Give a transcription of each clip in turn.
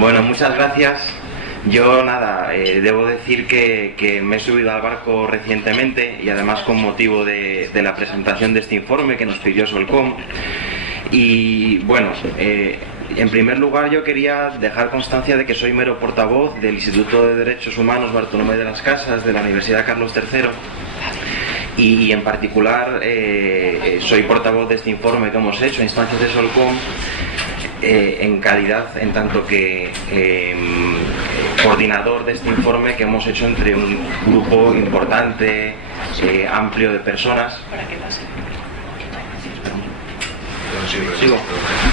Bueno, muchas gracias. Yo nada, debo decir que me he subido al barco recientemente y además con motivo de la presentación de este informe que nos pidió Solcom. Y bueno, en primer lugar yo quería dejar constancia de que soy mero portavoz del Instituto de Derechos Humanos Bartolomé de las Casas de la Universidad Carlos III. Y en particular soy portavoz de este informe que hemos hecho a instancias de Solcom en calidad en tanto que coordinador de este informe que hemos hecho entre un grupo importante, amplio de personas,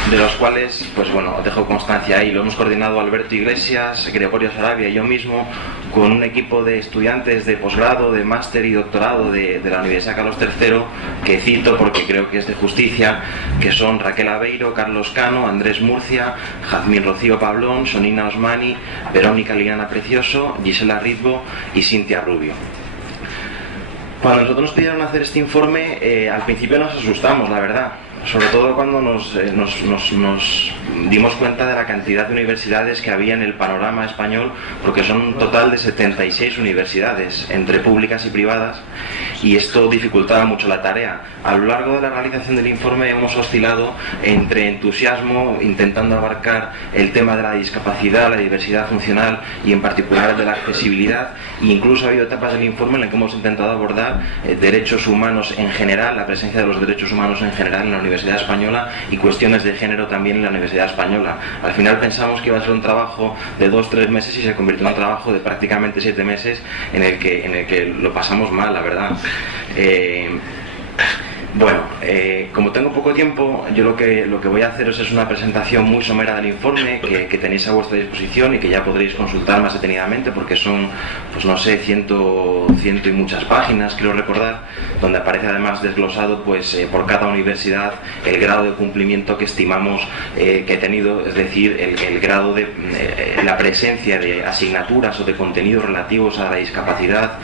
de los cuales, pues bueno, dejo constancia ahí. Lo hemos coordinado Alberto Iglesias, Gregorio Sarabia y yo mismo, con un equipo de estudiantes de posgrado, de máster y doctorado de la Universidad Carlos III, que cito porque creo que es de justicia, que son Raquel Aveiro, Carlos Cano, Andrés Murcia, Jazmín Rocío Pablón, Sonina Osmani, Verónica Liliana Precioso, Gisela Ritbo y Cintia Rubio. Cuando nosotros nos pidieron hacer este informe, al principio nos asustamos, la verdad, sobre todo cuando nos dimos cuenta de la cantidad de universidades que había en el panorama español, porque son un total de 76 universidades, entre públicas y privadas, y esto dificultaba mucho la tarea. A lo largo de la realización del informe hemos oscilado entre entusiasmo, intentando abarcar el tema de la discapacidad, la diversidad funcional y en particular de la accesibilidad, e incluso ha habido etapas del informe en las que hemos intentado abordar derechos humanos en general, la presencia de los derechos humanos en general en la Universidad Española y cuestiones de género también en la Universidad Española. Al final pensamos que iba a ser un trabajo de 2-3 meses y se convirtió en un trabajo de prácticamente 7 meses en el que lo pasamos mal, la verdad. Bueno, como tengo poco tiempo, yo lo que voy a haceros es una presentación muy somera del informe que tenéis a vuestra disposición y que ya podréis consultar más detenidamente porque son, pues no sé, ciento y muchas páginas, creo recordar, donde aparece además desglosado pues por cada universidad el grado de cumplimiento que estimamos que he tenido, es decir, el grado de la presencia de asignaturas o de contenidos relativos a la discapacidad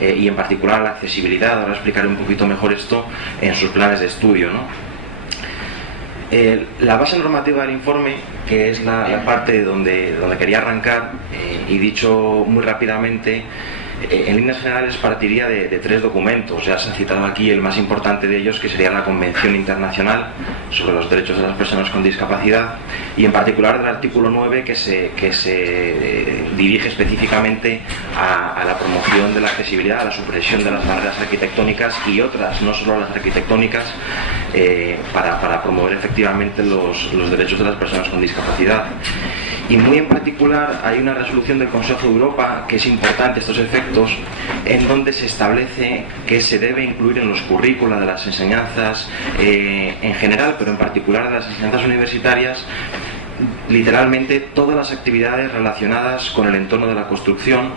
y en particular a la accesibilidad. Ahora explicaré un poquito mejor esto en sus planes de estudio, ¿no? La base normativa del informe, que es la parte donde quería arrancar, y dicho muy rápidamente, en líneas generales partiría de 3 documentos. Ya se ha citado aquí el más importante de ellos, que sería la Convención Internacional sobre los Derechos de las Personas con Discapacidad, y en particular del artículo 9 que se dirige específicamente a la promoción de la accesibilidad, a la supresión de las barreras arquitectónicas y otras, no solo las arquitectónicas, para promover efectivamente los derechos de las personas con discapacidad. Y muy en particular hay una resolución del Consejo de Europa que es importante estos efectos, en donde se establece que se debe incluir en los currícula de las enseñanzas en general, pero en particular de las enseñanzas universitarias, literalmente todas las actividades relacionadas con el entorno de la construcción.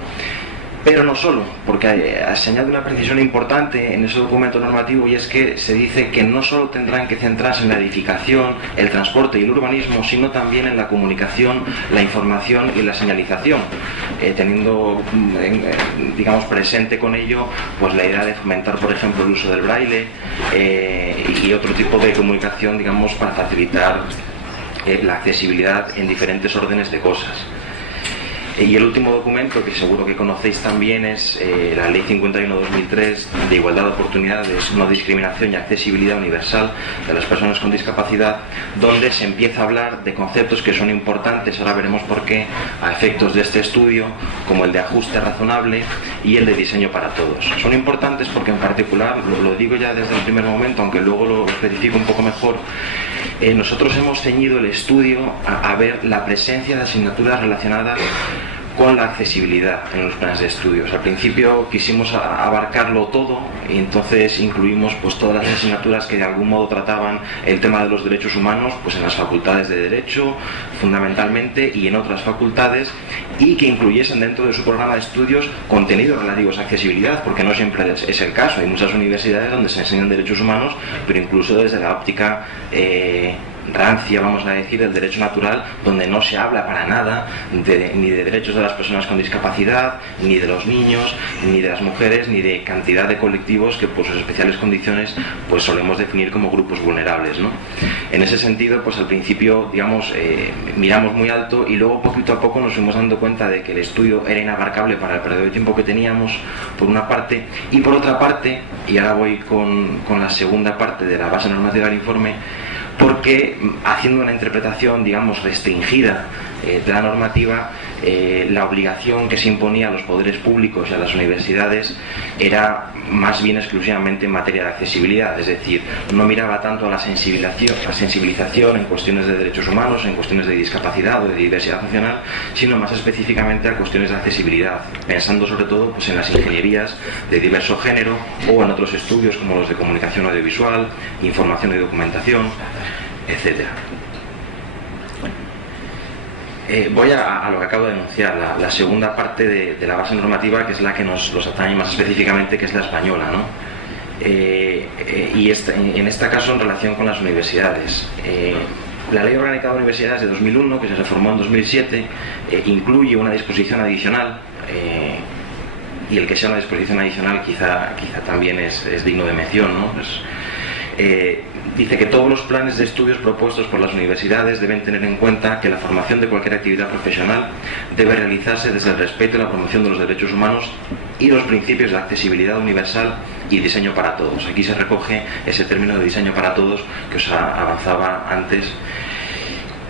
Pero no solo, porque se añade una precisión importante en ese documento normativo, y es que se dice que no solo tendrán que centrarse en la edificación, el transporte y el urbanismo, sino también en la comunicación, la información y la señalización, teniendo, digamos, presente con ello pues la idea de fomentar, por ejemplo, el uso del braille y otro tipo de comunicación, digamos, para facilitar la accesibilidad en diferentes órdenes de cosas. Y el último documento, que seguro que conocéis también, es la Ley 51/2003 de Igualdad de Oportunidades, No Discriminación y Accesibilidad Universal de las Personas con Discapacidad, donde se empieza a hablar de conceptos que son importantes, ahora veremos por qué, a efectos de este estudio, como el de ajuste razonable y el de diseño para todos. Son importantes porque en particular, lo digo ya desde el primer momento, aunque luego lo especifico un poco mejor, nosotros hemos ceñido el estudio a ver la presencia de asignaturas relacionadas con la accesibilidad en los planes de estudios. Al principio quisimos abarcarlo todo y entonces incluimos pues todas las asignaturas que de algún modo trataban el tema de los derechos humanos pues en las facultades de Derecho fundamentalmente y en otras facultades, y que incluyesen dentro de su programa de estudios contenidos relativos a accesibilidad, porque no siempre es el caso. Hay muchas universidades donde se enseñan derechos humanos, pero incluso desde la óptica rancia, vamos a decir, del derecho natural, donde no se habla para nada ni de derechos de las personas con discapacidad, ni de los niños, ni de las mujeres, ni de cantidad de colectivos que por sus especiales condiciones pues solemos definir como grupos vulnerables, ¿no? En ese sentido, pues al principio, digamos, miramos muy alto y luego poquito a poco nos fuimos dando cuenta de que el estudio era inabarcable para el periodo de tiempo que teníamos, por una parte, y por otra parte, y ahora voy con la segunda parte de la base normativa del informe, porque haciendo una interpretación, digamos, restringida de la normativa, la obligación que se imponía a los poderes públicos y a las universidades era más bien exclusivamente en materia de accesibilidad, es decir, no miraba tanto a la sensibilización en cuestiones de derechos humanos, en cuestiones de discapacidad o de diversidad funcional, sino más específicamente a cuestiones de accesibilidad, pensando sobre todo pues, en las ingenierías de diverso género o en otros estudios como los de comunicación audiovisual, información y documentación, etcétera. Voy a lo que acabo de denunciar, la segunda parte de la base normativa, que es la que nos atañe más específicamente, que es la española, ¿no? Y en este caso en relación con las universidades. La Ley Orgánica de Universidades de 2001, que se reformó en 2007, incluye una disposición adicional, y el que sea una disposición adicional quizá también es digno de mención, ¿no? Dice que todos los planes de estudios propuestos por las universidades deben tener en cuenta que la formación de cualquier actividad profesional debe realizarse desde el respeto y la promoción de los derechos humanos y los principios de accesibilidad universal y diseño para todos. Aquí se recoge ese término de diseño para todos que os avanzaba antes.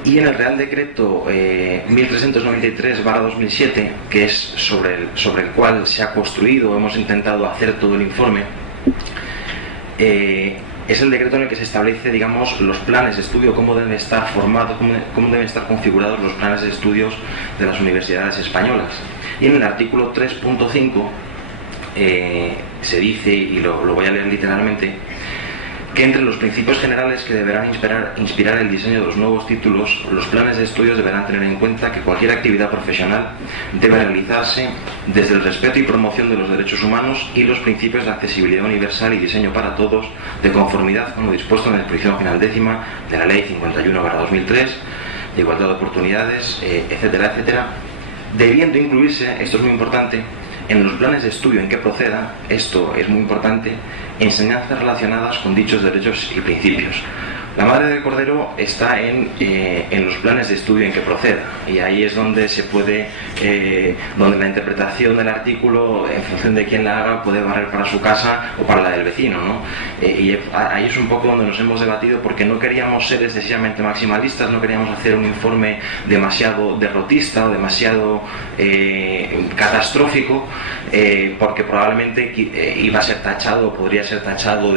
Y en el Real Decreto 1393/2007, que es sobre el cual se ha construido, hemos intentado hacer todo el informe, es el decreto en el que se establece, digamos, los planes de estudio, cómo deben estar formados, cómo deben estar configurados los planes de estudios de las universidades españolas. Y en el artículo 3.5 se dice, y lo voy a leer literalmente, que entre los principios generales que deberán inspirar el diseño de los nuevos títulos, los planes de estudios deberán tener en cuenta que cualquier actividad profesional debe realizarse desde el respeto y promoción de los derechos humanos y los principios de accesibilidad universal y diseño para todos, de conformidad con lo dispuesto en la disposición final décima de la Ley 51/2003, de igualdad de oportunidades, etcétera, etcétera, debiendo incluirse, esto es muy importante, en los planes de estudio en que proceda, esto es muy importante, enseñanzas relacionadas con dichos derechos y principios. La Madre del Cordero está en los planes de estudio en que proceda, y ahí es donde se puede, donde la interpretación del artículo, en función de quién la haga, puede valer para su casa o para la del vecino, ¿no? Y ahí es un poco donde nos hemos debatido, porque no queríamos ser excesivamente maximalistas, no queríamos hacer un informe demasiado derrotista o demasiado catastrófico, porque probablemente iba a ser tachado, podría ser tachado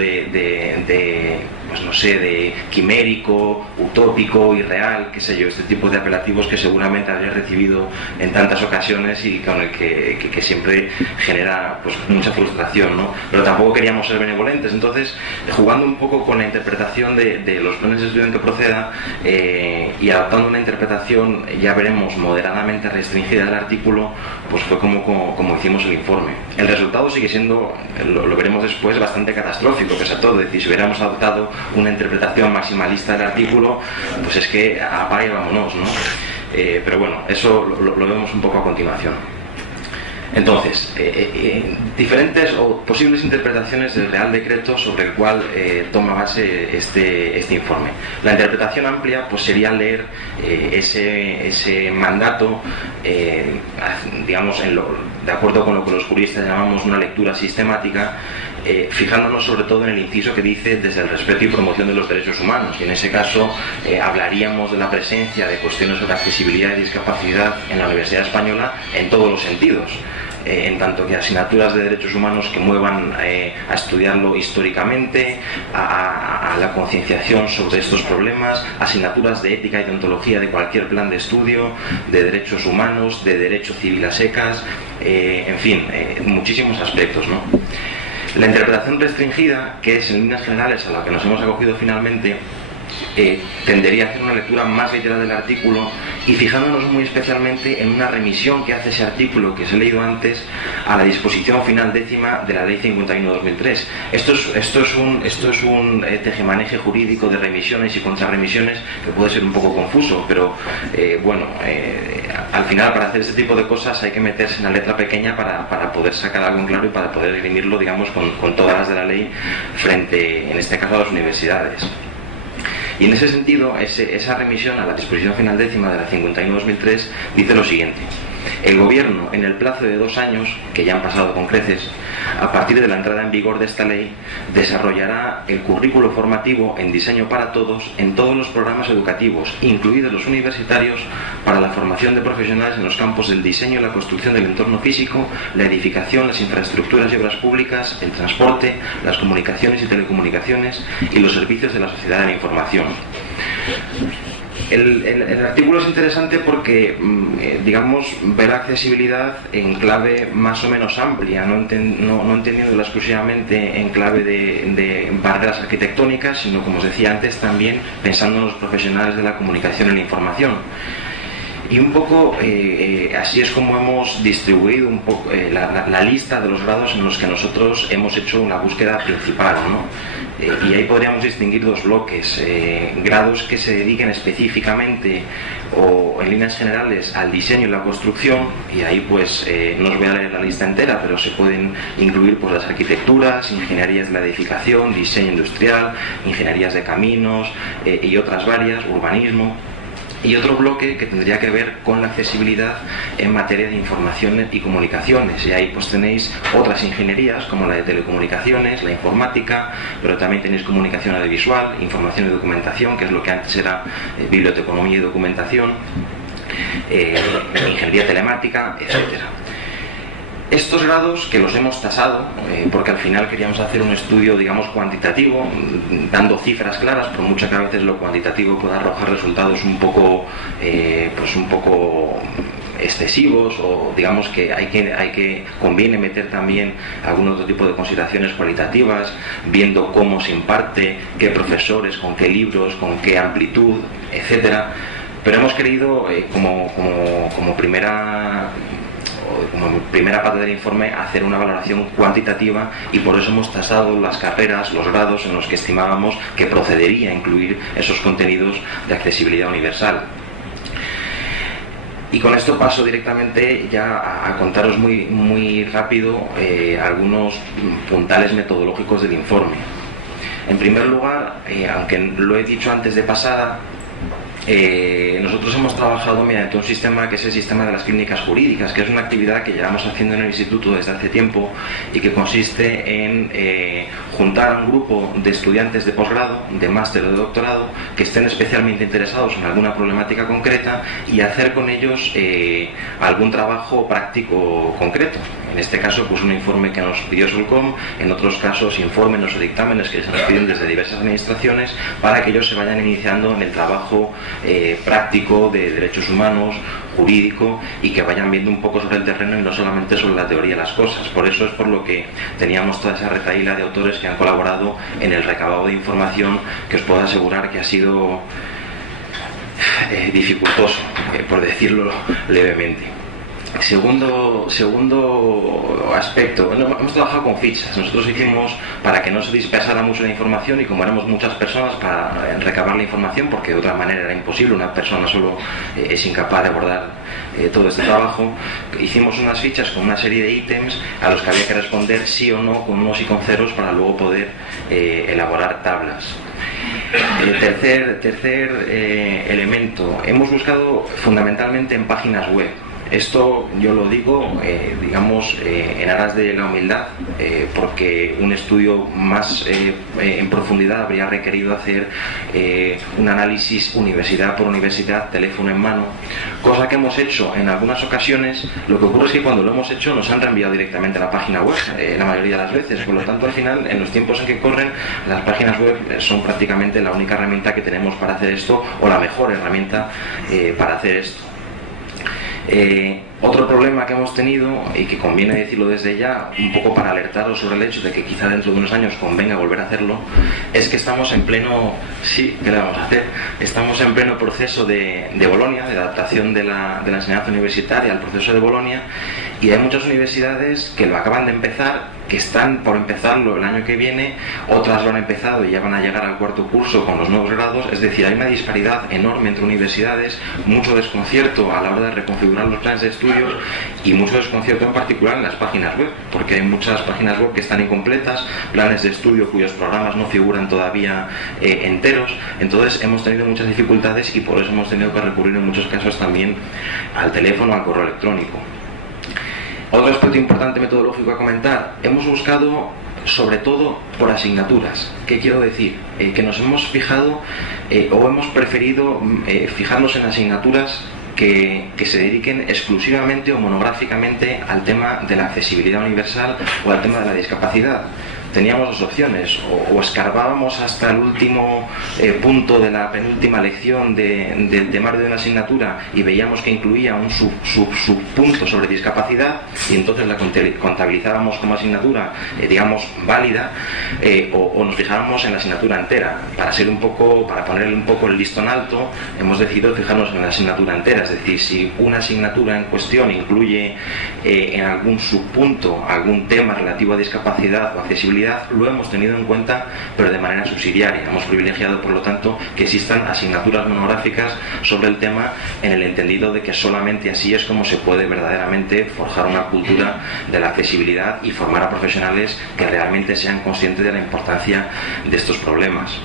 pues no sé, de quimérico, utópico, irreal, qué sé yo, este tipo de apelativos que seguramente habría recibido en tantas ocasiones y con el que siempre genera pues mucha frustración, ¿no? Pero tampoco queríamos ser benevolentes, entonces jugando un poco con la interpretación de los planes de estudio en que proceda y adoptando una interpretación, ya veremos, moderadamente restringida del artículo, pues fue como hicimos el informe. El resultado sigue siendo, lo veremos después, bastante catastrófico, pese a todo. Es decir, si hubiéramos adoptado una interpretación maximalista del artículo, pues es que apague y vámonos, ¿no? Pero bueno, eso lo vemos un poco a continuación. Entonces, diferentes o posibles interpretaciones del Real Decreto sobre el cual toma base este informe. La interpretación amplia pues sería leer ese mandato, digamos, de acuerdo con lo que los juristas llamamos una lectura sistemática, fijándonos sobre todo en el inciso que dice desde el respeto y promoción de los derechos humanos, y en ese caso hablaríamos de la presencia de cuestiones sobre accesibilidad y discapacidad en la Universidad Española en todos los sentidos, en tanto que asignaturas de derechos humanos que muevan a estudiarlo históricamente, a la concienciación sobre estos problemas, asignaturas de ética y deontología de cualquier plan de estudio, de derechos humanos, de derecho civil a secas, en fin, muchísimos aspectos, ¿no? La interpretación restringida, que es en líneas generales a la que nos hemos acogido finalmente, tendería a hacer una lectura más literal del artículo y fijándonos muy especialmente en una remisión que hace ese artículo que os he leído antes a la disposición final décima de la Ley 51/2003. Esto es un tejemaneje jurídico de remisiones y contrarremisiones que puede ser un poco confuso, pero al final, para hacer este tipo de cosas hay que meterse en la letra pequeña para poder sacar algo en claro y para poder dirimirlo, digamos, con todas las de la ley frente, en este caso, a las universidades. Y en ese sentido, esa remisión a la disposición final décima de la 51/2003 dice lo siguiente: el Gobierno, en el plazo de 2 años, que ya han pasado con creces, a partir de la entrada en vigor de esta ley, desarrollará el currículo formativo en diseño para todos en todos los programas educativos, incluidos los universitarios, para la formación de profesionales en los campos del diseño y la construcción del entorno físico, la edificación, las infraestructuras y obras públicas, el transporte, las comunicaciones y telecomunicaciones y los servicios de la sociedad de la información. El artículo es interesante porque, digamos, ve la accesibilidad en clave más o menos amplia, no entendiéndola exclusivamente en clave de barreras arquitectónicas, sino, como os decía antes, también pensando en los profesionales de la comunicación y la información. Y un poco así es como hemos distribuido un poco la lista de los grados en los que nosotros hemos hecho una búsqueda principal, ¿no? Y ahí podríamos distinguir 2 bloques: grados que se dediquen específicamente o en líneas generales al diseño y la construcción, y ahí pues no os voy a leer la lista entera, pero se pueden incluir pues las arquitecturas, ingenierías de la edificación, diseño industrial, ingenierías de caminos y otras varias, urbanismo. Y otro bloque que tendría que ver con la accesibilidad en materia de información y comunicaciones, y ahí pues tenéis otras ingenierías como la de telecomunicaciones, la informática, pero también tenéis comunicación audiovisual, información y documentación, que es lo que antes era biblioteconomía y documentación, ingeniería telemática, etcétera. Estos grados, que los hemos tasado, porque al final queríamos hacer un estudio, digamos, cuantitativo, dando cifras claras, por mucho que a veces lo cuantitativo pueda arrojar resultados un poco excesivos, o digamos que conviene meter también algún otro tipo de consideraciones cualitativas, viendo cómo se imparte, qué profesores, con qué libros, con qué amplitud, etcétera. Pero hemos querido, como primera parte del informe, hacer una valoración cuantitativa, y por eso hemos tasado las carreras, los grados en los que estimábamos que procedería a incluir esos contenidos de accesibilidad universal. Y con esto paso directamente ya a contaros muy rápido algunos puntales metodológicos del informe. En primer lugar, aunque lo he dicho antes de pasada, nosotros hemos trabajado mediante un sistema que es el sistema de las clínicas jurídicas, que es una actividad que llevamos haciendo en el instituto desde hace tiempo y que consiste en juntar a un grupo de estudiantes de posgrado, de máster o de doctorado, que estén especialmente interesados en alguna problemática concreta, y hacer con ellos algún trabajo práctico concreto. En este caso, pues un informe que nos pidió Solcom, en otros casos informes o dictámenes que se nos piden desde diversas administraciones, para que ellos se vayan iniciando en el trabajo práctico de derechos humanos, jurídico, y que vayan viendo un poco sobre el terreno y no solamente sobre la teoría de las cosas. Por eso es por lo que teníamos toda esa retahíla de autores que han colaborado en el recabado de información, que os puedo asegurar que ha sido dificultoso, por decirlo levemente. Segundo aspecto, bueno, hemos trabajado con fichas. Nosotros hicimos, para que no se dispersara mucho la información, y como éramos muchas personas para recabar la información, porque de otra manera era imposible, una persona solo es incapaz de abordar todo este trabajo, hicimos unas fichas con una serie de ítems a los que había que responder sí o no, con unos y con ceros, para luego poder elaborar tablas. Tercer elemento, hemos buscado fundamentalmente en páginas web. Esto yo lo digo, digamos, en aras de la humildad, porque un estudio más en profundidad habría requerido hacer un análisis universidad por universidad, teléfono en mano, cosa que hemos hecho en algunas ocasiones. Lo que ocurre es que cuando lo hemos hecho nos han reenviado directamente a la página web, la mayoría de las veces. Por lo tanto, al final, en los tiempos en que corren, las páginas web son prácticamente la única herramienta que tenemos para hacer esto, o la mejor herramienta para hacer esto. Otro problema que hemos tenido, y que conviene decirlo desde ya, un poco para alertaros sobre el hecho de que quizá dentro de unos años convenga volver a hacerlo, es que estamos en pleno, sí, ¿qué le vamos a hacer? Estamos en pleno proceso de Bolonia, de adaptación de la enseñanza universitaria al proceso de Bolonia, y hay muchas universidades que lo acaban de empezar, que están por empezarlo el año que viene, otras lo han empezado y ya van a llegar al cuarto curso con los nuevos grados. Es decir, hay una disparidad enorme entre universidades, mucho desconcierto a la hora de reconfigurar los planes de estudios y mucho desconcierto en particular en las páginas web, porque hay muchas páginas web que están incompletas, planes de estudio cuyos programas no figuran todavía enteros. Entonces hemos tenido muchas dificultades y por eso hemos tenido que recurrir en muchos casos también al teléfono, al correo electrónico. Otro aspecto importante metodológico a comentar: hemos buscado sobre todo por asignaturas. ¿Qué quiero decir? Que nos hemos fijado o hemos preferido fijarnos en asignaturas que se dediquen exclusivamente o monográficamente al tema de la accesibilidad universal o al tema de la discapacidad. Teníamos dos opciones: o escarbábamos hasta el último punto de la penúltima lección del temario de una asignatura y veíamos que incluía un subpunto sobre discapacidad y entonces la contabilizábamos como asignatura, digamos, válida, o nos fijábamos en la asignatura entera. Para ponerle un poco el listón alto, hemos decidido fijarnos en la asignatura entera. Es decir, si una asignatura en cuestión incluye en algún subpunto algún tema relativo a discapacidad o accesibilidad, lo hemos tenido en cuenta, pero de manera subsidiaria. Hemos privilegiado, por lo tanto, que existan asignaturas monográficas sobre el tema, en el entendido de que solamente así es como se puede verdaderamente forjar una cultura de la accesibilidad y formar a profesionales que realmente sean conscientes de la importancia de estos problemas.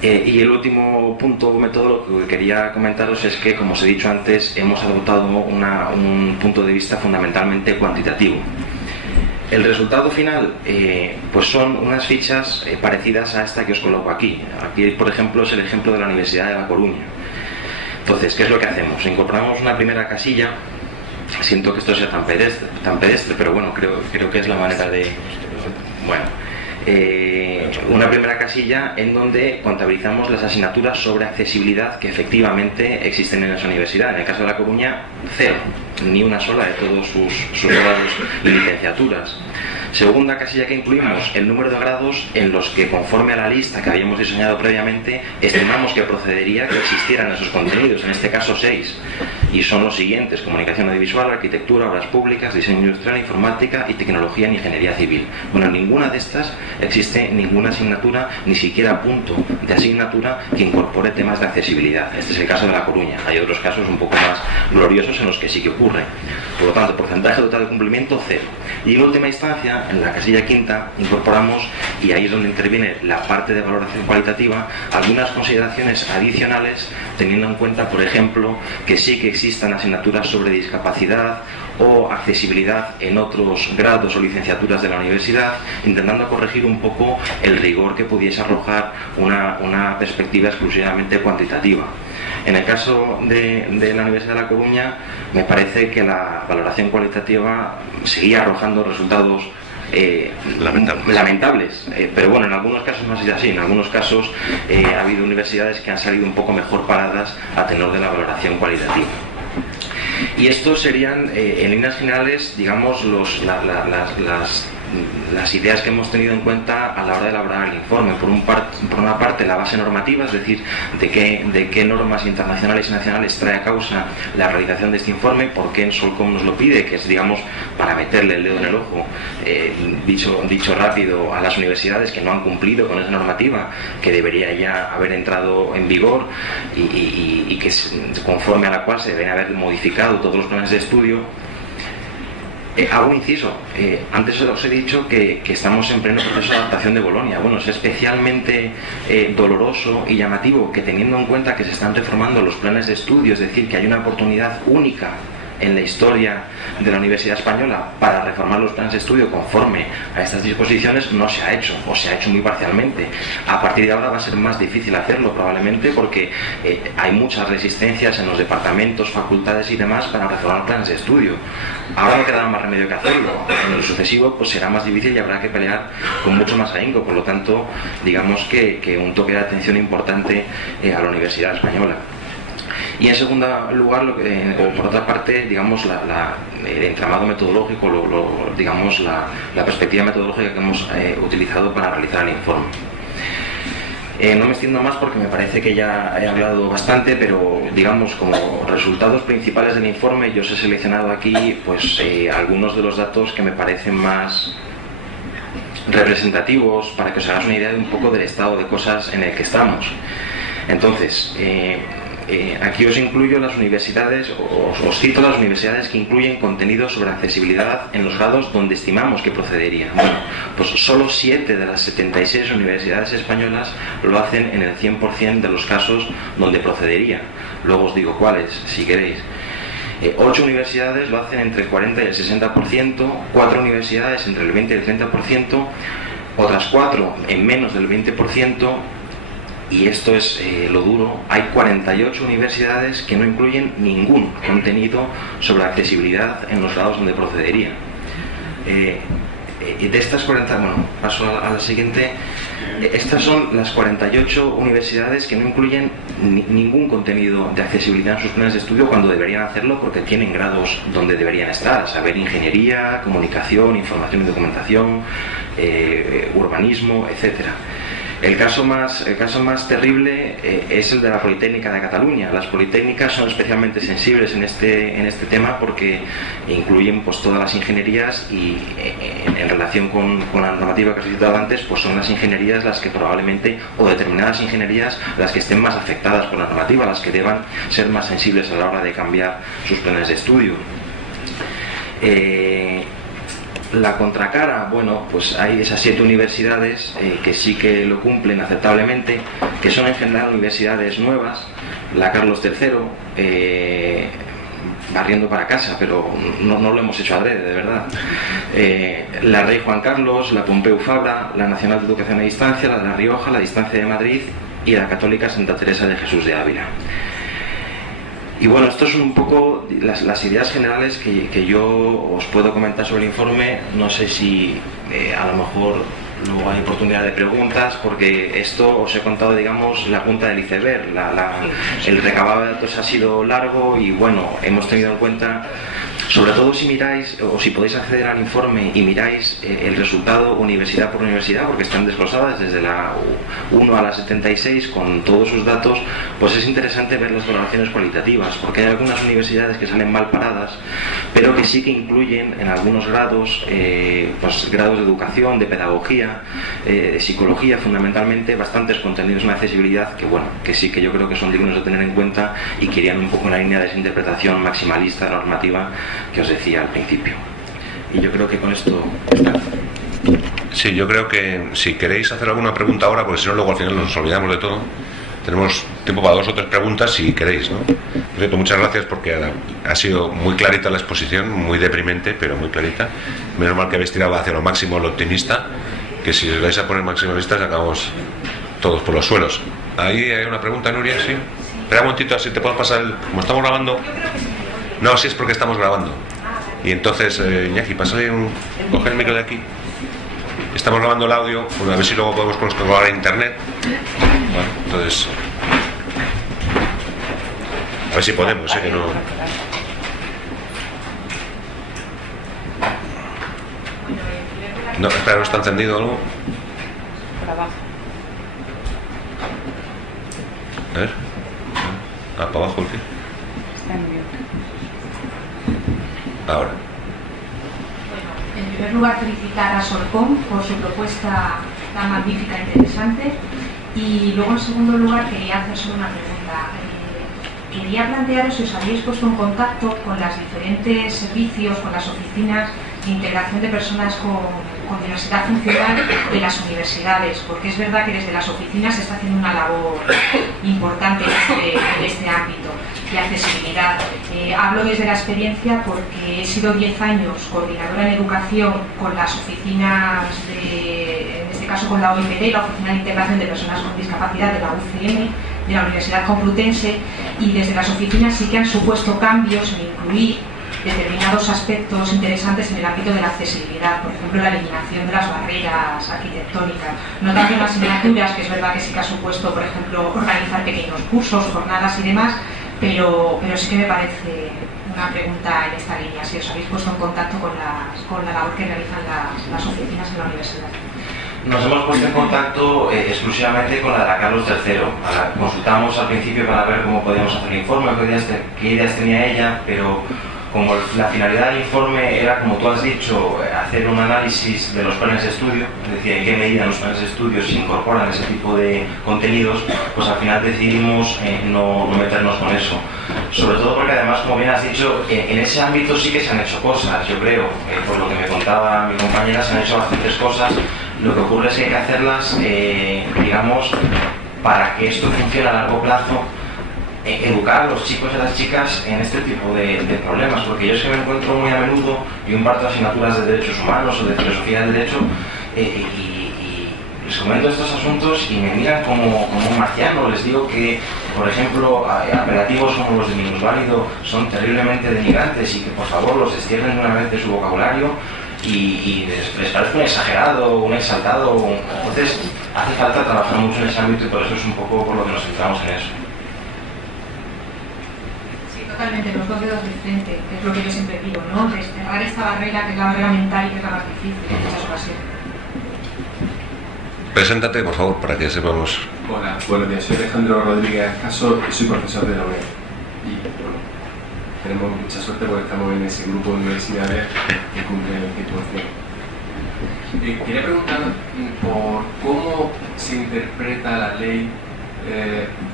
Y el último punto metodológico que quería comentaros es que, como os he dicho antes, hemos adoptado un punto de vista fundamentalmente cuantitativo. El resultado final pues son unas fichas parecidas a esta que os coloco aquí. Aquí, por ejemplo, es el ejemplo de la Universidad de La Coruña. Entonces, ¿qué es lo que hacemos? Incorporamos una primera casilla. Siento que esto sea tan pedestre, pero bueno, creo que es la manera de... Bueno, una primera casilla en donde contabilizamos las asignaturas sobre accesibilidad que efectivamente existen en esa universidad. En el caso de La Coruña, 0, ni una sola de todos sus grados y licenciaturas. Segunda casilla que incluimos: el número de grados en los que, conforme a la lista que habíamos diseñado previamente, estimamos que procedería que existieran esos contenidos, en este caso 6, y son los siguientes: comunicación audiovisual, arquitectura, obras públicas, diseño industrial, informática y tecnología en ingeniería civil. Bueno, en ninguna de estas existe ninguna asignatura, ni siquiera punto de asignatura, que incorpore temas de accesibilidad. Este es el caso de La Coruña. Hay otros casos un poco más gloriosos en los que sí que ocurre. Por lo tanto, porcentaje total de cumplimiento 0. Y en última instancia, en la casilla quinta, incorporamos, y ahí es donde interviene la parte de valoración cualitativa, algunas consideraciones adicionales, teniendo en cuenta, por ejemplo, que sí que existan asignaturas sobre discapacidad o accesibilidad en otros grados o licenciaturas de la universidad, intentando corregir un poco el rigor que pudiese arrojar una perspectiva exclusivamente cuantitativa. En el caso de la Universidad de La Coruña, me parece que la valoración cualitativa seguía arrojando resultados lamentables, pero bueno, en algunos casos no ha sido así. En algunos casos ha habido universidades que han salido un poco mejor paradas a tenor de la valoración cualitativa. Y estos serían, en líneas generales, digamos, las ideas que hemos tenido en cuenta a la hora de elaborar el informe. Por una parte, la base normativa, es decir, de qué normas internacionales y nacionales trae a causa la realización de este informe, por qué en Solcom nos lo pide, que es, digamos, para meterle el dedo en el ojo, dicho rápido, a las universidades que no han cumplido con esa normativa, que debería ya haber entrado en vigor y que conforme a la cual se deben haber modificado todos los planes de estudio. Hago un inciso. Antes os he dicho que estamos en pleno proceso de adaptación de Bolonia. Bueno, es especialmente doloroso y llamativo que, teniendo en cuenta que se están reformando los planes de estudio, es decir, que hay una oportunidad única en la historia de la Universidad Española para reformar los planes de estudio conforme a estas disposiciones, no se ha hecho, o se ha hecho muy parcialmente. A partir de ahora va a ser más difícil hacerlo, probablemente porque hay muchas resistencias en los departamentos, facultades y demás para reformar planes de estudio. Ahora no quedará más remedio que hacerlo. En lo sucesivo pues será más difícil y habrá que pelear con mucho más ahínco. Por lo tanto, digamos que un toque de atención importante a la Universidad Española. Y en segundo lugar, o por otra parte, digamos, el entramado metodológico, digamos, la perspectiva metodológica que hemos utilizado para realizar el informe. No me extiendo más porque me parece que ya he hablado bastante, pero digamos, como resultados principales del informe, yo os he seleccionado aquí pues algunos de los datos que me parecen más representativos para que os hagáis una idea de un poco del estado de cosas en el que estamos. Entonces, aquí os incluyo las universidades, os cito las universidades que incluyen contenido sobre accesibilidad en los grados donde estimamos que procedería. Bueno, pues solo 7 de las 76 universidades españolas lo hacen en el 100% de los casos donde procedería. Luego os digo cuáles, si queréis. 8 universidades lo hacen entre el 40 y el 60%, 4 universidades entre el 20 y el 30%, otras 4 en menos del 20%, y esto es lo duro, hay 48 universidades que no incluyen ningún contenido sobre accesibilidad en los grados donde procedería. De estas 40, bueno, paso a la siguiente. Estas son las 48 universidades que no incluyen ningún contenido de accesibilidad en sus planes de estudio cuando deberían hacerlo, porque tienen grados donde deberían estar, a saber, ingeniería, comunicación, información y documentación, urbanismo, etcétera. El caso más terrible es el de la Politécnica de Cataluña. Las politécnicas son especialmente sensibles en este tema porque incluyen pues todas las ingenierías, y en relación con la normativa que os he citado antes, pues son las ingenierías las que probablemente, o determinadas ingenierías, las que estén más afectadas por la normativa, las que deban ser más sensibles a la hora de cambiar sus planes de estudio. La contracara, bueno, pues hay esas 7 universidades que sí que lo cumplen aceptablemente, que son en general universidades nuevas, la Carlos III, barriendo para casa, pero no lo hemos hecho adrede, de verdad, la Rey Juan Carlos, la Pompeu Fabra, la Nacional de Educación a Distancia, la de La Rioja, la Distancia de Madrid y la Católica Santa Teresa de Jesús de Ávila. Y bueno, esto son un poco las ideas generales que yo os puedo comentar sobre el informe. No sé si a lo mejor luego hay oportunidad de preguntas, porque esto os he contado, digamos, la punta del iceberg. El recabado de datos ha sido largo y bueno, hemos tenido en cuenta, sobre todo si miráis, o si podéis acceder al informe y miráis el resultado universidad por universidad, porque están desglosadas desde la 1 a la 76 con todos sus datos, pues es interesante ver las valoraciones cualitativas, porque hay algunas universidades que salen mal paradas, pero que sí que incluyen en algunos grados, pues grados de educación, de pedagogía, de psicología fundamentalmente, bastantes contenidos en accesibilidad que bueno, que sí que yo creo que son dignos de tener en cuenta y que irían un poco en la línea de esa interpretación maximalista normativa que os decía al principio. Y yo creo que con esto está. Sí, yo creo que si queréis hacer alguna pregunta ahora, porque si no luego al final nos olvidamos de todo. Tenemos tiempo para 2 o 3 preguntas si queréis, ¿no? Por cierto, muchas gracias porque ha sido muy clarita la exposición, muy deprimente, pero muy clarita. Menos mal que habéis tirado hacia lo máximo, lo optimista, que si os vais a poner maximalistas acabamos todos por los suelos. Ahí hay una pregunta, Nuria, ¿sí? Espera un momentito, así te puedo pasar como estamos grabando. No, sí es porque estamos grabando. Y entonces, Iñaki, pásale coge el micro de aquí. Estamos grabando el audio, pues a ver si luego podemos colgar a internet. Bueno, entonces, a ver si podemos, que no. No, espera, ¿no está encendido algo? Por abajo. A ver. Ah, para abajo el qué. Está en mute. Ahora. En primer lugar, felicitar a Sorcom por su propuesta tan magnífica e interesante, y luego en segundo lugar quería hacer solo una pregunta. Quería plantearos si os habéis puesto en contacto con los diferentes servicios, con las oficinas de integración de personas con diversidad funcional de las universidades, porque es verdad que desde las oficinas se está haciendo una labor importante en este ámbito de accesibilidad. Hablo desde la experiencia porque he sido 10 años coordinadora en educación con las oficinas en este caso con la OIPD, la Oficina de Integración de Personas con Discapacidad de la UCM, de la Universidad Complutense, y desde las oficinas sí que han supuesto cambios en incluir determinados aspectos interesantes en el ámbito de la accesibilidad, por ejemplo la eliminación de las barreras arquitectónicas, no tanto en asignaturas, que es verdad que sí que ha supuesto, por ejemplo, organizar pequeños cursos, jornadas y demás, pero sí que me parece una pregunta en esta línea, si os habéis puesto en contacto con la labor que realizan las oficinas en la universidad. Nos hemos puesto en contacto exclusivamente con la Carlos III. Consultamos al principio para ver cómo podíamos hacer el informe, qué ideas tenía ella, pero como la finalidad del informe era, como tú has dicho, hacer un análisis de los planes de estudio, es decir, en qué medida los planes de estudio se incorporan ese tipo de contenidos, pues al final decidimos no meternos con eso. Sobre todo porque además, como bien has dicho, en ese ámbito sí que se han hecho cosas, yo creo, por lo que me contaba mi compañera, se han hecho bastantes cosas. Lo que ocurre es que hay que hacerlas, digamos, para que esto funcione a largo plazo, educar a los chicos y a las chicas en este tipo de problemas, porque yo es que me encuentro muy a menudo, yo imparto asignaturas de derechos humanos o de filosofía del derecho, y les comento estos asuntos y me miran como un marciano. Les digo que, por ejemplo, apelativos como los de minusválido son terriblemente denigrantes y que por favor los destierren de una vez de su vocabulario, y les parece un exagerado, un exaltado. Entonces hace falta trabajar mucho en ese ámbito y por eso es un poco por lo que nos centramos en eso. Totalmente, los dos dedos de frente, que es lo que yo siempre digo, ¿no? Desterrar esta barrera, que es la barrera mental y que es la más difícil en muchas ocasiones. Preséntate, por favor, para que sepamos. Hola, buenos días, soy Alejandro Rodríguez Caso y soy profesor de la UNED. Y bueno, tenemos mucha suerte porque estamos en ese grupo de universidades que cumplen el 100%. Quería preguntar por cómo se interpreta la ley,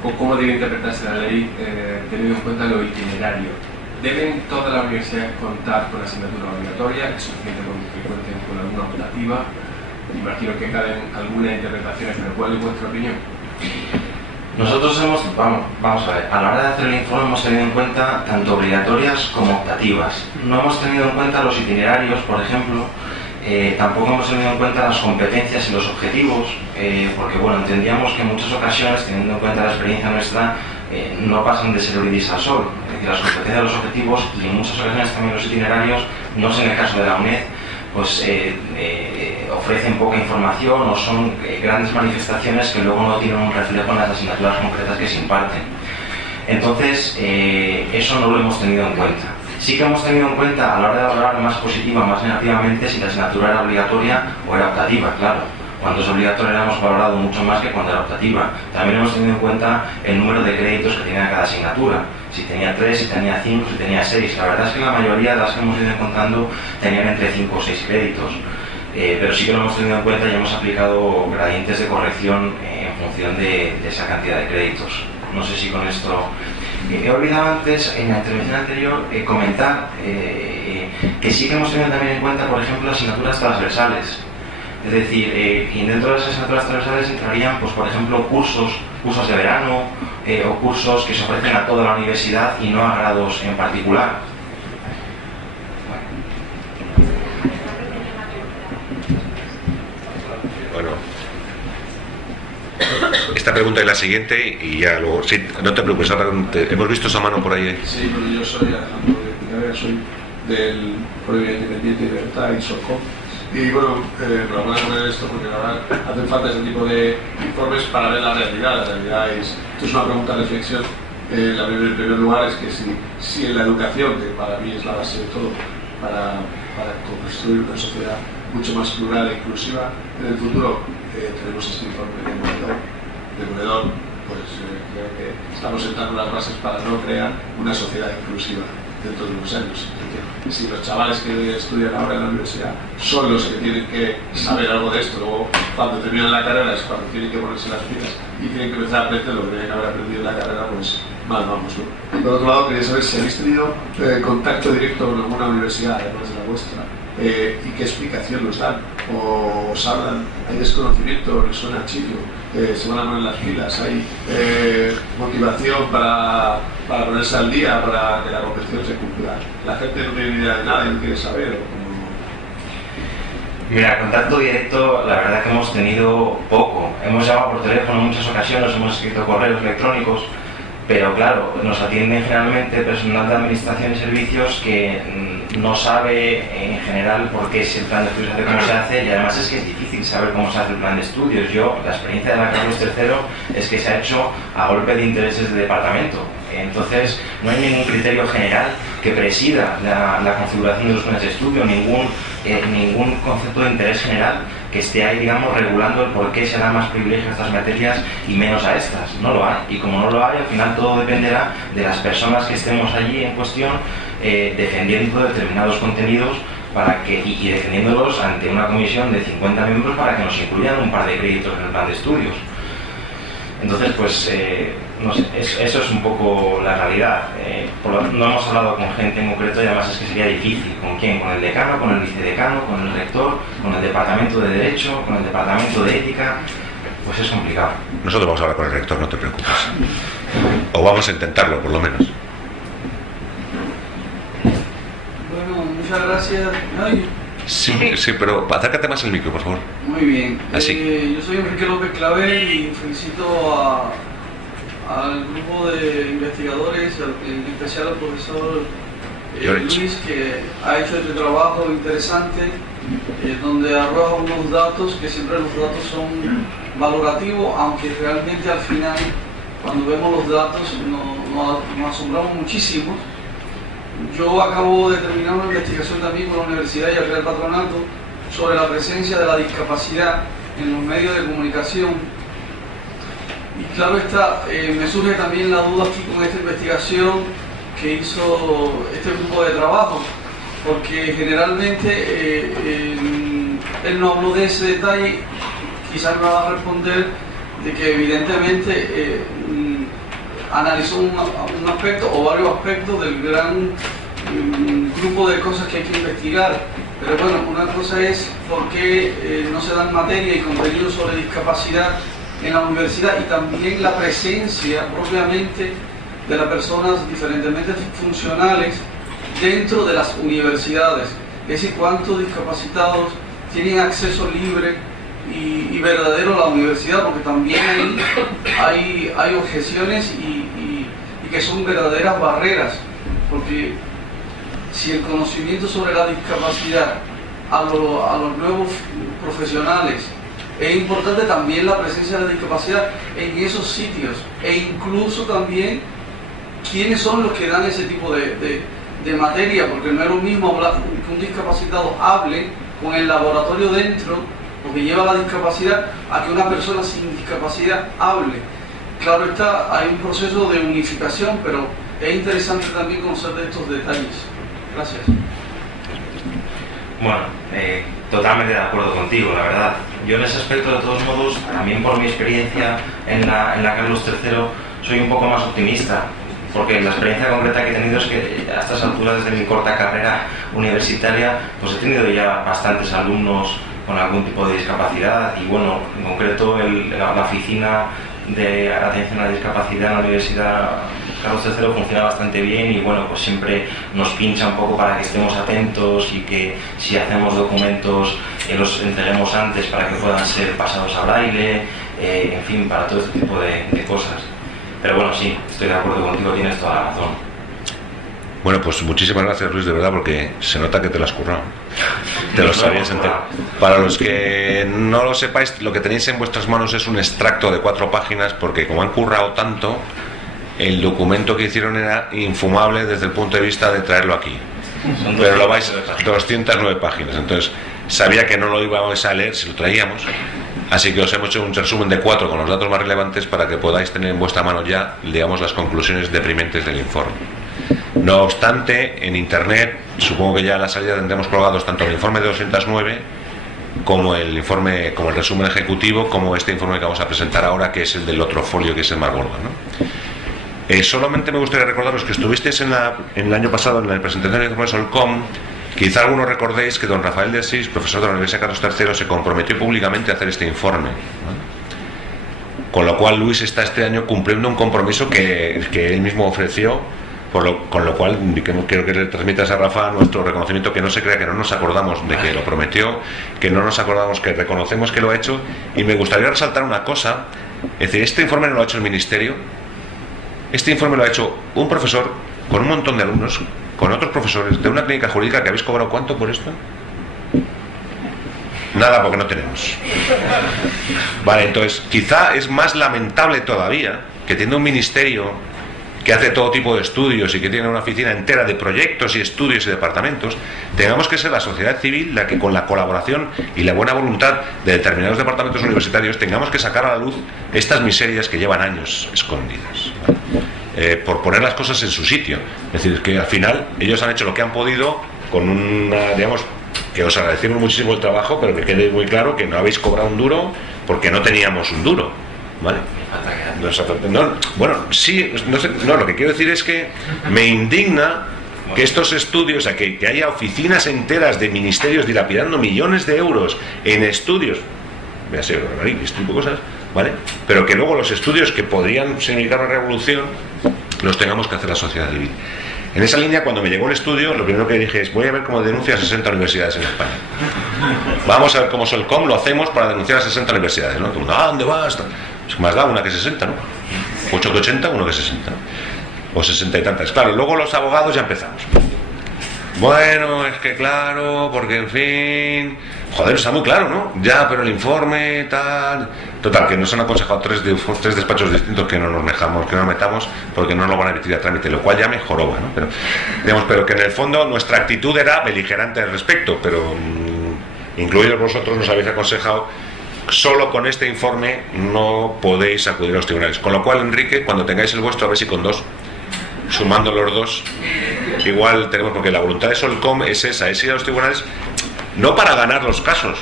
o cómo debe interpretarse la ley teniendo en cuenta los itinerarios. ¿Deben todas las universidades contar con asignatura obligatoria? ¿Es suficiente con que cuenten con alguna optativa? Imagino que caben algunas interpretaciones, pero ¿cuál es vuestra opinión? Nosotros vamos a ver, a la hora de hacer el informe hemos tenido en cuenta tanto obligatorias como optativas. No hemos tenido en cuenta los itinerarios, por ejemplo, tampoco hemos tenido en cuenta las competencias y los objetivos, porque bueno, entendíamos que en muchas ocasiones, teniendo en cuenta la experiencia nuestra, no pasan de ser brindis al sol. Es decir, las competencias, los objetivos y en muchas ocasiones también los itinerarios, no sé en el caso de la UNED, pues ofrecen poca información o son grandes manifestaciones que luego no tienen un reflejo en las asignaturas concretas que se imparten. Entonces, eso no lo hemos tenido en cuenta. Sí que hemos tenido en cuenta a la hora de valorar más positiva o más negativamente si la asignatura era obligatoria o era optativa, claro. Cuando es obligatoria la hemos valorado mucho más que cuando era optativa. También hemos tenido en cuenta el número de créditos que tenía cada asignatura. Si tenía 3, si tenía 5, si tenía 6. La verdad es que la mayoría de las que hemos ido encontrando tenían entre 5 o 6 créditos. Pero sí que lo hemos tenido en cuenta y hemos aplicado gradientes de corrección en función de esa cantidad de créditos. No sé si con esto... he olvidado antes, en la intervención anterior, comentar que sí que hemos tenido también en cuenta, por ejemplo, asignaturas transversales. Es decir, y dentro de esas asignaturas transversales entrarían, pues, por ejemplo, cursos de verano o cursos que se ofrecen a toda la universidad y no a grados en particular. Bueno, esta pregunta y la siguiente y ya luego, sí, no te preocupes, ahora hemos visto esa mano por ahí. Sí, bueno, yo soy Alejandro de soy del Foro Independiente y Libertad y SOCOM. Y bueno, enhorabuena con esto porque la verdad hacen falta ese tipo de informes para ver la realidad. La realidad esto es una pregunta de reflexión. En primer lugar es que si en la educación, que para mí es la base de todo, para construir una sociedad mucho más plural e inclusiva, en el futuro tenemos este informe demoledor, pues creo que estamos sentando las bases para no crear una sociedad inclusiva dentro de unos años. Si los chavales que estudian ahora en la universidad son los que tienen que saber algo de esto, luego cuando terminan la carrera es cuando tienen que ponerse las pilas y tienen que empezar a aprender lo que tienen que haber aprendido en la carrera, pues mal vamos, ¿no? Y por otro lado, quería saber si habéis tenido contacto directo con alguna universidad, además de la vuestra, y qué explicación nos dan, o os hablan, hay desconocimiento, les suena chillo, se van a poner las pilas, hay motivación para ponerse al día, para que la competición se cumpla. La gente no tiene ni idea de nada y no quiere saber. ¿O cómo? Mira, contacto directo, la verdad que hemos tenido poco. Hemos llamado por teléfono en muchas ocasiones, hemos escrito correos electrónicos, pero claro, nos atienden generalmente personal de administración y servicios que no sabe en general por qué es el plan de estudios, cómo se hace, y además es que es difícil saber cómo se hace el plan de estudios. La experiencia de la Carlos III es que se ha hecho a golpe de intereses de departamento. Entonces no hay ningún criterio general que presida la configuración de los planes de estudio, ningún concepto de interés general que esté ahí, digamos, regulando el por qué se da más privilegio a estas materias y menos a estas. No lo hay. Y como no lo hay, al final todo dependerá de las personas que estemos allí en cuestión defendiendo determinados contenidos y defendiéndolos ante una comisión de 50 miembros para que nos incluyan un par de créditos en el plan de estudios. Entonces, pues, no sé, eso es un poco la realidad. No hemos hablado con gente en concreto y además es que sería difícil. ¿Con quién? ¿Con el decano, con el vicedecano, con el rector, con el departamento de Derecho, con el departamento de Ética? Pues es complicado. Nosotros vamos a hablar con el rector, no te preocupes. O vamos a intentarlo, por lo menos. Bueno, muchas gracias. Ay. Sí, pero acércate más al micro, por favor. Muy bien. Así. Yo soy Enrique López Clavel y felicito al grupo de investigadores, en especial al profesor Luis, que ha hecho este trabajo interesante, donde arroja unos datos que siempre los datos son valorativos, aunque realmente al final, cuando vemos los datos, nos asombramos muchísimo. Yo acabo de terminar una investigación también con la Universidad y el Real Patronato sobre la presencia de la discapacidad en los medios de comunicación. Y claro está, me surge también la duda aquí con esta investigación que hizo este grupo de trabajo, porque generalmente él no habló de ese detalle, quizás me va a responder de que evidentemente analizó un aspecto o varios aspectos del gran grupo de cosas que hay que investigar. Pero bueno, una cosa es por qué no se dan materia y contenido sobre discapacidad en la universidad, y también la presencia propiamente de las personas diferentemente funcionales dentro de las universidades. Es decir, cuántos discapacitados tienen acceso libre y verdadero a la universidad, porque también hay objeciones y que son verdaderas barreras, porque si el conocimiento sobre la discapacidad a los nuevos profesionales es importante, también la presencia de la discapacidad en esos sitios, e incluso también quiénes son los que dan ese tipo de materia, porque no es lo mismo hablar, que un discapacitado hable con el laboratorio dentro, porque lleva la discapacidad, a que una persona sin discapacidad hable. Claro está, hay un proceso de unificación, pero es interesante también conocer de estos detalles. Gracias. Bueno, totalmente de acuerdo contigo, la verdad. Yo en ese aspecto, de todos modos, también por mi experiencia en la Carlos III, soy un poco más optimista, porque la experiencia concreta que he tenido es que a estas alturas de mi corta carrera universitaria, pues he tenido ya bastantes alumnos con algún tipo de discapacidad, y bueno, en concreto la oficina de atención a la discapacidad en la Universidad Carlos III funciona bastante bien, y bueno, pues siempre nos pincha un poco para que estemos atentos, y que si hacemos documentos los entreguemos antes para que puedan ser pasados a braille, en fin, para todo este tipo de cosas. Pero bueno, sí, estoy de acuerdo contigo, tienes toda la razón. Bueno, pues muchísimas gracias, Luis, de verdad, porque se nota que te lo has currado. Te lo sabías entero. Para los que no lo sepáis, lo que tenéis en vuestras manos es un extracto de 4 páginas, porque como han currado tanto, el documento que hicieron era infumable desde el punto de vista de traerlo aquí. Pero lo vais 209 páginas, entonces sabía que no lo íbamos a leer si lo traíamos, así que os hemos hecho un resumen de 4 con los datos más relevantes para que podáis tener en vuestra mano ya, digamos, las conclusiones deprimentes del informe. No obstante, en internet, supongo que ya a la salida tendremos colgados tanto el informe de 209 como el informe, como el resumen ejecutivo, como este informe que vamos a presentar ahora, que es el del otro folio, que es el más gordo, ¿no? Solamente me gustaría recordaros que estuvisteis en el año pasado en la presentación del informe Solcom. Quizá algunos recordéis que don Rafael de Asís, profesor de la Universidad Carlos III, se comprometió públicamente a hacer este informe, ¿no? Con lo cual Luis está este año cumpliendo un compromiso que él mismo ofreció, con lo cual quiero que le transmitas a Rafa nuestro reconocimiento, que no se crea que no nos acordamos de que lo prometió, que no nos acordamos, que reconocemos que lo ha hecho. Y me gustaría resaltar una cosa, es decir, este informe no lo ha hecho el Ministerio, este informe lo ha hecho un profesor con un montón de alumnos, con otros profesores de una clínica jurídica. ¿Que habéis cobrado cuánto por esto? Nada, porque no tenemos. Vale, entonces quizá es más lamentable todavía que teniendo un ministerio que hace todo tipo de estudios y que tiene una oficina entera de proyectos y estudios y departamentos, tengamos que ser la sociedad civil la que, con la colaboración y la buena voluntad de determinados departamentos universitarios, tengamos que sacar a la luz estas miserias que llevan años escondidas, ¿vale? Por poner las cosas en su sitio. Es decir, que al final ellos han hecho lo que han podido con una, digamos, que os agradecemos muchísimo el trabajo, pero que quede muy claro que no habéis cobrado un duro porque no teníamos un duro, ¿vale? No, bueno, sí, no sé, no, lo que quiero decir es que me indigna que estos estudios, o sea, que haya oficinas enteras de ministerios dilapidando millones de euros en estudios, voy a ser este tipo de cosas, ¿vale? Pero que luego los estudios que podrían significar una revolución los tengamos que hacer la sociedad civil. En esa línea, cuando me llegó el estudio, lo primero que dije es: voy a ver cómo denuncia a 60 universidades en España. Vamos a ver cómo Solcom lo hacemos para denunciar a 60 universidades, ¿no? ¿A dónde vas? Pues más da una que 60, ¿no? 8 que 80, uno que 60, ¿no? O 60 y tantas. Claro, luego los abogados ya empezamos. Bueno, es que claro, porque en fin... Joder, está muy claro, ¿no? Ya, pero el informe, tal... Total, que nos han aconsejado tres despachos distintos que no nos dejamos, que no nos metamos, porque no nos lo van a emitir a trámite, lo cual ya me joroba, ¿no? Pero, digamos, pero que en el fondo nuestra actitud era beligerante al respecto, pero incluidos vosotros nos habéis aconsejado: solo con este informe no podéis acudir a los tribunales. Con lo cual, Enrique, cuando tengáis el vuestro, a ver si con dos, sumando los dos, igual tenemos, porque la voluntad de Solcom es esa, es ir a los tribunales no para ganar los casos,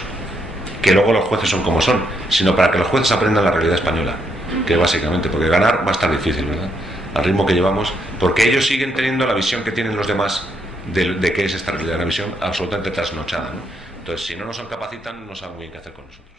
que luego los jueces son como son, sino para que los jueces aprendan la realidad española, que básicamente, porque ganar va a estar difícil, ¿verdad? Al ritmo que llevamos, porque ellos siguen teniendo la visión que tienen los demás de qué es esta realidad, una visión absolutamente trasnochada, ¿no? Entonces, si no nos capacitan, no saben muy bien qué hacer con nosotros.